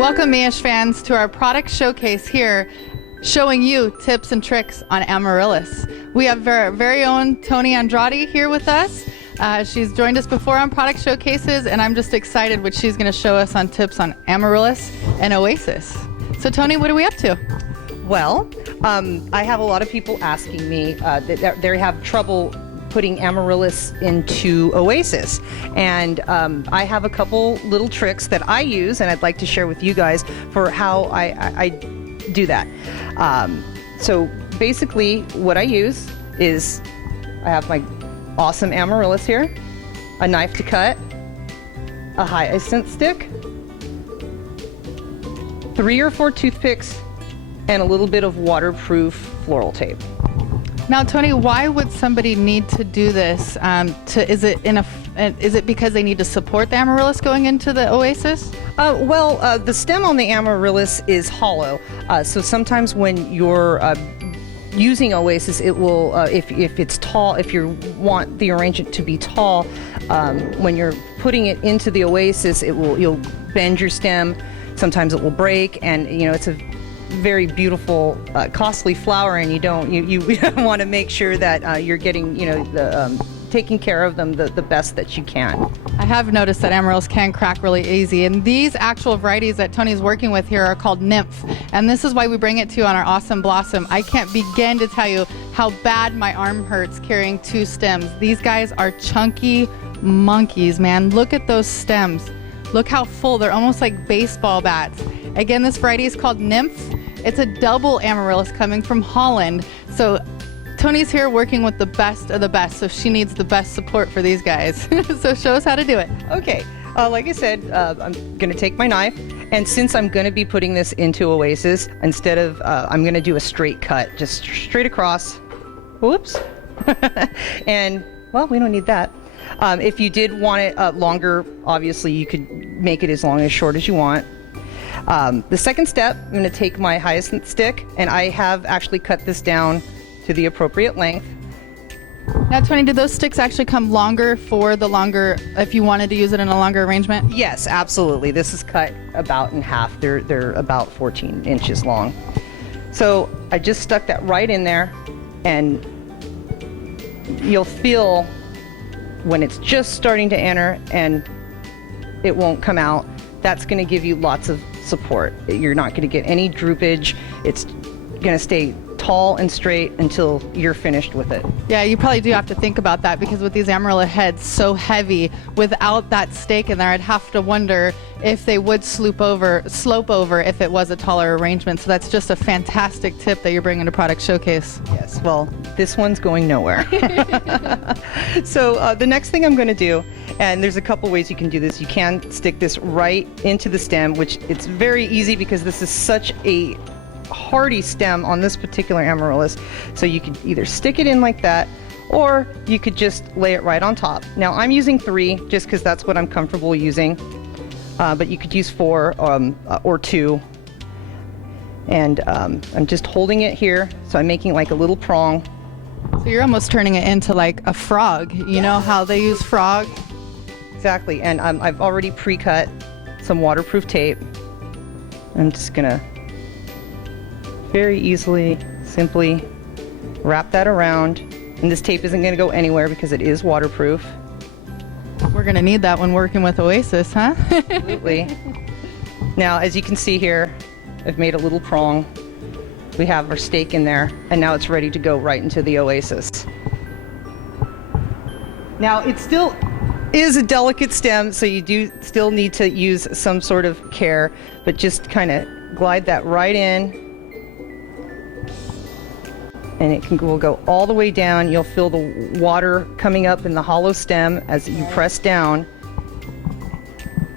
Welcome, Mayesh fans, to our product showcase here, showing you tips and tricks on Amaryllis. We have our very own Toni Andrade here with us. She's joined us before on product showcases, and I'm just excited what she's going to show us on tips on Amaryllis and Oasis. So, Toni, what are we up to? Well, I have a lot of people asking me that they have trouble putting Amaryllis into Oasis, and I have a couple little tricks that I use, and I'd like to share with you guys for how I do that. So basically what I use is I have my awesome Amaryllis here, a knife to cut, a hyacinth stick, 3 or 4 toothpicks, and a little bit of waterproof floral tape. Now, Toni, why would somebody need to do this? Is it because they need to support the Amaryllis going into the Oasis? The stem on the Amaryllis is hollow, so sometimes when you're using Oasis, it will, if it's tall, if you want the arrangement to be tall, when you're putting it into the Oasis, you'll bend your stem. Sometimes it will break, and it's a very beautiful, costly flower, and you want to make sure that you're getting taking care of them the best that you can. I have noticed that Amaryllis can crack really easy, and these actual varieties that Toni's working with here are called Nymph, and this is why we bring it to you on our Awesome Blossom. I can't begin to tell you how bad my arm hurts carrying 2 stems. These guys are chunky monkeys, man. Look at those stems. Look how full. They're almost like baseball bats. Again, this variety is called Nymph. It's a double Amaryllis coming from Holland. So Toni's here working with the best of the best, so she needs the best support for these guys. So show us how to do it. Okay, like I said, I'm gonna take my knife, and since I'm gonna be putting this into Oasis, instead of, I'm gonna do a straight cut, just straight across. Whoops. And, well, we don't need that. If you did want it longer, obviously you could make it as long as short as you want. The second step, I'm going to take my hyacinth stick, and I have actually cut this down to the appropriate length. Now, Toni, do those sticks actually come longer if you wanted to use it in a longer arrangement? Yes, absolutely. This is cut about in half. They're about 14 inches long. So I just stuck that right in there, and you'll feel when it's just starting to enter and it won't come out, that's going to give you lots of support. You're not going to get any droopage. It's going to stay tall and straight until you're finished with it. Yeah, you probably do have to think about that, because with these Amaryllis heads so heavy, without that stake in there, I'd have to wonder if they would slope over if it was a taller arrangement. So that's just a fantastic tip that you're bringing to Product Showcase. Yes, well, this one's going nowhere. So the next thing I'm going to do, and there's a couple ways you can do this. You can stick this right into the stem, which it's very easy because this is such a hardy stem on this particular Amaryllis. So you could either stick it in like that, or you could just lay it right on top. Now I'm using 3 just because that's what I'm comfortable using, but you could use 4 or 2. And I'm just holding it here, so I'm making like a little prong. So you're almost turning it into like a frog. You know how they use frog? Exactly, and I've already pre-cut some waterproof tape. I'm just gonna very easily, simply wrap that around. And this tape isn't gonna go anywhere because it is waterproof. We're gonna need that when working with Oasis, huh? Absolutely. Now, as you can see here, I've made a little prong. We have our stake in there, and now it's ready to go right into the Oasis. Now, it still is a delicate stem, so you do still need to use some sort of care, but just kind of glide that right in, and will go all the way down. You'll feel the water coming up in the hollow stem as you press down,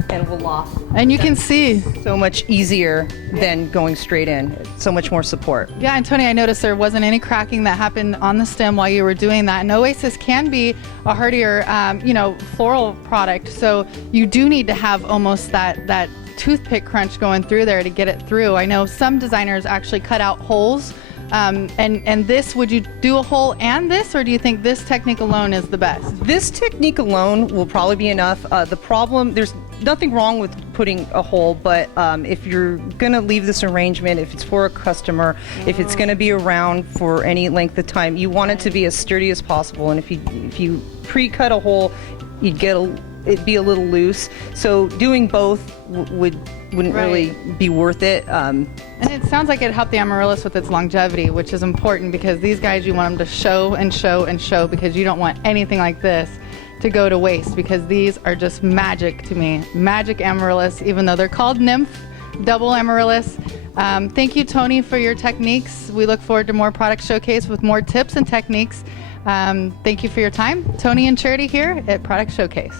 and voila. And you can see so much easier than going straight in. So much more support. Yeah, and Toni, I noticed there wasn't any cracking that happened on the stem while you were doing that. And Oasis can be a hardier, floral product. So you do need to have almost that toothpick crunch going through there to get it through. I know some designers actually cut out holes And this, would you do a hole and this, or do you think this technique alone is the best? This technique alone will probably be enough. The problem, there's nothing wrong with putting a hole, but if you're gonna leave this arrangement, if it's for a customer, if it's gonna be around for any length of time, you want it to be as sturdy as possible. And if you pre-cut a hole, it'd be a little loose. So doing both wouldn't really be worth it. And it sounds like it helped the Amaryllis with its longevity, which is important because these guys, you want them to show and show and show, because you don't want anything like this to go to waste, because these are just magic to me. Magic Amaryllis, even though they're called Nymph, double Amaryllis. Thank you, Toni, for your techniques. We look forward to more product showcase with more tips and techniques. Thank you for your time. Toni and Charity here at Product Showcase.